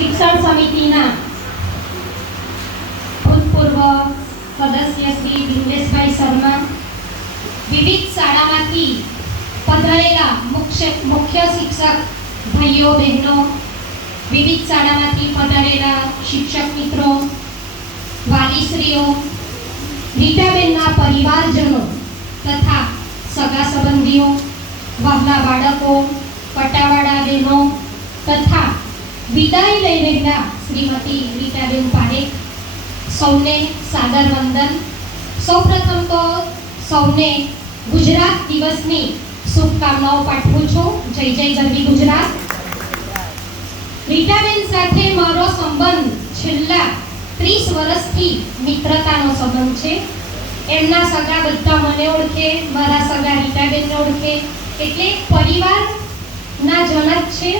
શિક્ષણ સમિતિના ભૂતપૂર્વ સદસ્ય શ્રી બિમલેશભાઈ શર્મા, વિવિધ શાળામાંથી પધારેલા મુખ્ય શિક્ષક ભાઈઓ બહેનો, વિવિધ શાળામાંથી પધારેલા શિક્ષક મિત્રો, વાલીશ્રીઓ, રીટાબેનના પરિવારજનો તથા સગા સંબંધીઓ, વહાલા બાળકો, પટાવાળા બહેનો તથા વિદાય લઈ રહેલા શ્રીમતી રીટાબેન પારેખ, સૌને સાદર વંદન. સૌપ્રથમ તો સૌને ગુજરાત દિવસની શુભકામનાઓ પાઠવું છું. જય જય ગરવી ગુજરાત. રીટાબેન સાથે મારો સંબંધ છેલ્લા 30 વર્ષથી મિત્રતાનો સંબંધ છે. એમના સગા બધા મને ઓળખે, મારા સગા રીટાબેનને ઓળખે, એટલે પરિવારના જન જ છે.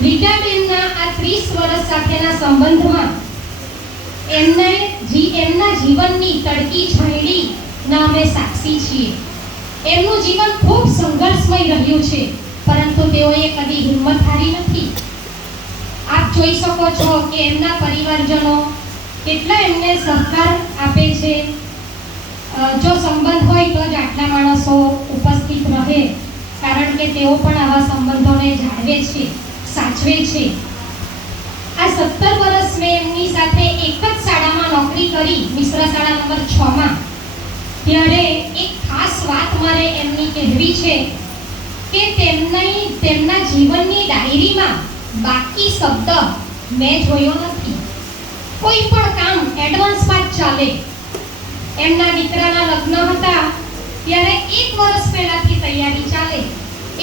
રીટાબેનના આ 30 વર્ષ સાથેના સંબંધમાં એમના જીવનની તડકી છાંયડીના અમે સાક્ષી છીએ. એમનું જીવન ખૂબ સંઘર્ષમય રહ્યું છે, પરંતુ તેઓએ કદી હિંમત હારી નથી. આપ જોઈ શકો છો કે એમના પરિવારજનો કેટલા એમને સહકાર આપે છે. જો સંબંધ હોય તો જ આટલા માણસો ઉપસ્થિત રહે, કારણ કે તેઓ પણ આવા સંબંધોને જાળવે છે, સાચવે છે. આ 17 વર્ષ મેં એમની સાથે એક જ શાળામાં નોકરી કરી, મિશ્ર શાળા નંબર 6 માં. ત્યારે એક ખાસ વાત મારે એમની કહેવી છે કે તેમના જીવનની ડાયરીમાં બાકી શબ્દ મેં જોયો નથી. કોઈ પણ કામ એડવાન્સમાં જ ચાલે. એમના દીકરાના લગ્ન હતા ત્યારે 1 વર્ષ પહેલાથી તૈયારી ચાલે.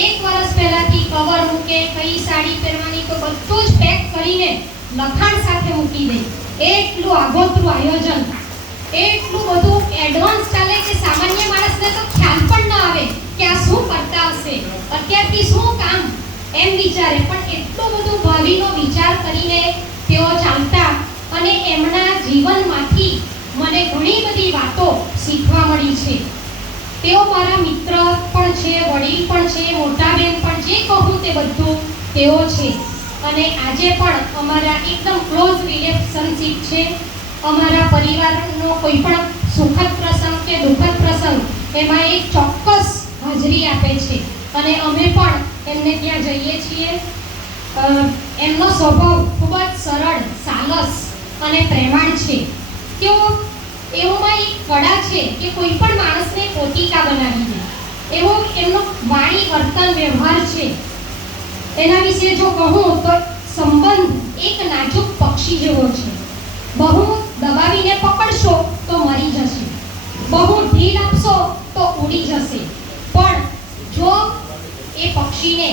1 વર્ષ પહેલાથી કવર મૂકે, કઈ સાડી પહેરવાની, તો બધું જ પેક કરીને લખાણ સાથે મૂકી દે. એટલું આગોતરું આયોજન, એટલું બધું એડવાન્સ ચાલે કે સામાન્ય માણસને તો ખ્યાલ પણ ન આવે કે આ શું કરતા હશે, અત્યારથી શું કામ, એમ વિચારે. પણ એટલું બધું ભાવિનો વિચાર કરીને તેઓ ચાલતા, અને એમના જીવનમાંથી મને ઘણી બધી વાતો શીખવા મળી છે. તેઓ મારા મિત્ર પણ છે, વડીલ પણ છે, મોટા બેન પણ, જે કહું તે બધું તેઓ છે. અને આજે પણ અમારા એકદમ ક્લોઝ રિલેશનશિપ છે. અમારા પરિવારનો કોઈ પણ સુખદ પ્રસંગ કે દુઃખદ પ્રસંગ એમાં એક ચોક્કસ હાજરી આપે છે, અને અમે પણ એમને ત્યાં જઈએ છીએ. એમનો સ્વભાવ ખૂબ જ સરળ, સાલસ અને પ્રેમાળ છે. તેઓ એઓમાં એક કળા છે કે કોઈ પણ માણસને પોતીકા બનાવી દે, એવો એમનો વાણી, વર્તન, વ્યવહાર છે. એના વિશે જો કહું તો સંબંધ એક નાજુક પક્ષી જેવો છે. બહુ દબાવીને પકડશો તો મરી જશે, બહુ ઢીલ આપશો તો ઉડી જશે. પણ જો એ પક્ષીને,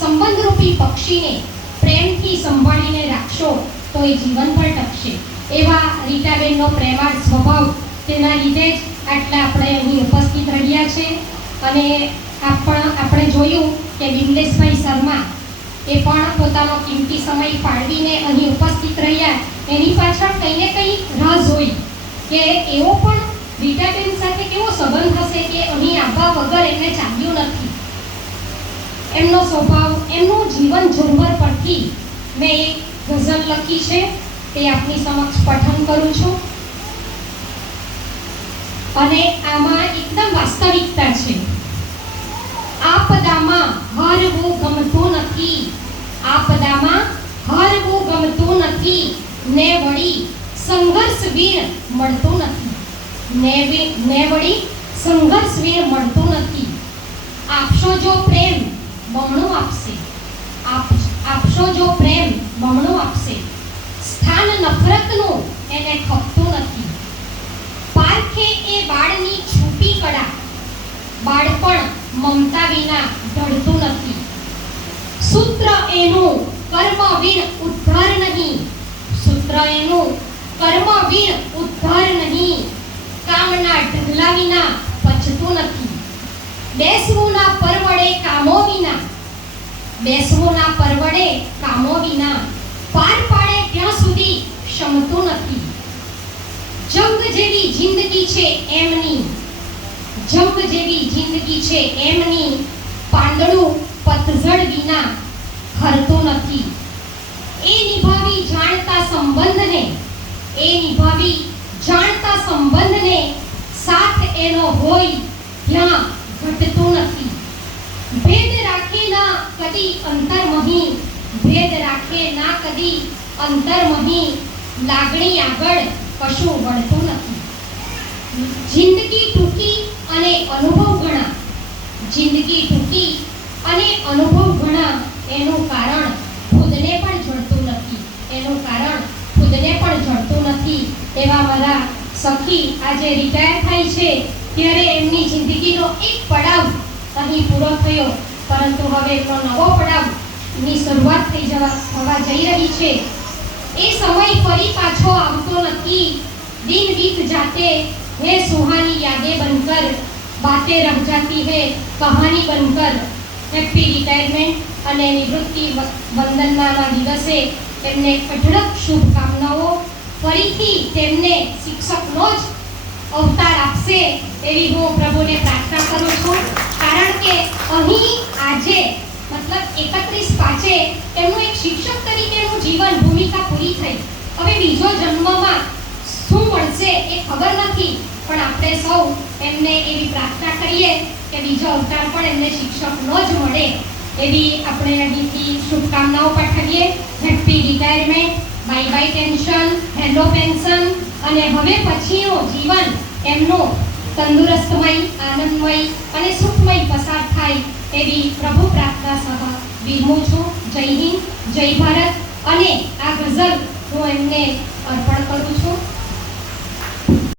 સંબંધરૂપી પક્ષીને પ્રેમથી સંભાળીને રાખશો તો એ જીવન પર ટકશે. એવા રીટાબેનનો પ્રેમાળ સ્વભાવ, તેના લીધે જ આટલા આપણે અહીં ઉપસ્થિત રહ્યા છે. અને આપણે જોયું કે બિમલેશભાઈ શર્મા એ પણ પોતાનો કિંમતી સમય ફાળવીને અહીં ઉપસ્થિત રહ્યા. એની પાછળ કંઈ ને કંઈ રાજ હોય કે એવો પણ રીટાબેન સાથે કેવો સંબંધ હશે કે અહીં આવવા વગર એમને ચાલ્યું નથી. એમનો સ્વભાવ, એમનું જીવન ઝુંબર પરથી મેં એક ગઝલ લખી છે, તે આપની સમક્ષ પઠન કરું છું. અને આમાં એકદમ વાસ્તવિકતા છે. આપદામાં હારવું ગમતું નથી, આપદામાં હારવું ગમતું નથી, ને વળી સંઘર્ષ વીર મળતું નથી, ને વળી સંઘર્ષ વીર મળતું નથી. આપશો જો પ્રેમ બમણું આપશે, આપશો જો પ્રેમ બમણું આપશે. સ્થાન નફરતનું એને ખપતું નથી. પારખે એ બાળની છુપી કળા, બાળપણ મમતા વિના ઢળતું નથી. સૂત્ર એનું કર્મ વીણ ઉદ્ધાર નહીં, સૂત્ર એનું કર્મ વીણ ઉદ્ધાર નહીં. કામના ઢગલા વિના પચતું નથી. બેસવું ના પરવડે કામો વિના, બેસવું ના પરવડે કામો વિના. પાર પાડે ત્યાં સુધી ક્ષમતું નથી. જંગ જેવી જિંદગી છે એમની, જંગ જેવી જિંદગી છે એમની. પાંદડું પતઝડ વિના ખરતું નથી. સંબંધને, એ નિભાવી જાણતા સંબંધને સાથ એનો હોય ત્યાં ઘટતું નથી. ભેદ રાખે ના કદી અંતરમહી, ભેદ રાખે ના કદી અંતરમહી, લાગણી આગળ કશું વળતું નથી. જિંદગી ટૂંકી અને અનુભવ ઘણા, જિંદગી ટૂંકી અને અનુભવ ઘણા, એનું કારણ ખુદને પણ જડતું નથી, એનું કારણ ખુદને પણ જડતું નથી. એવા મારા સખી આજે રિટાયર થાય છે ત્યારે એમની જિંદગીનો એક પડાવ અહીં પૂરો થયો, પરંતુ હવે એમનો નવો પડાવની શરૂઆત થવા જઈ રહી છે. એ સમય ફરી પાછો આવતો નથી. દિન બીત જાતે है सुहानी यादें बनकर, बातें रह जाती है कहानी बनकर. હેપી રિટાયરમેન્ટ અને નિવૃત્તિ વંદનના દિવસે તેમને અઢળક શુભકામનાઓ. ફરીથી તેમને શિક્ષકનો જ અવતાર આપશે એવી હું પ્રભુને પ્રાર્થના કરું છું. કારણ કે અહીં આજે મતલબ 31/5 એમનું એક શિક્ષક તરીકેનું જીવન ભૂમિકા પૂરી થઈ. હવે બીજો જન્મમાં શું મળશે એ ખબર નથી, પણ આપણે સૌ એમને એવી પ્રાર્થના કરીએ કે બીજો અવતાર પણ એમને શિક્ષકનો જ મળે એવી આપણે અહીંથી શુભકામનાઓ પાઠવીએ. Happy retirement, bye bye tension, hello pension, અને હવે પછીનું જીવન એમનું તંદુરસ્તમય, આનંદમય અને સુખમય પસાર થાય એવી પ્રભુ પ્રાર્થના સહ વિરમું છું. જય હિન્દ, જય ભારત. અને આ ગઝલ હું એમને અર્પણ કરું છું.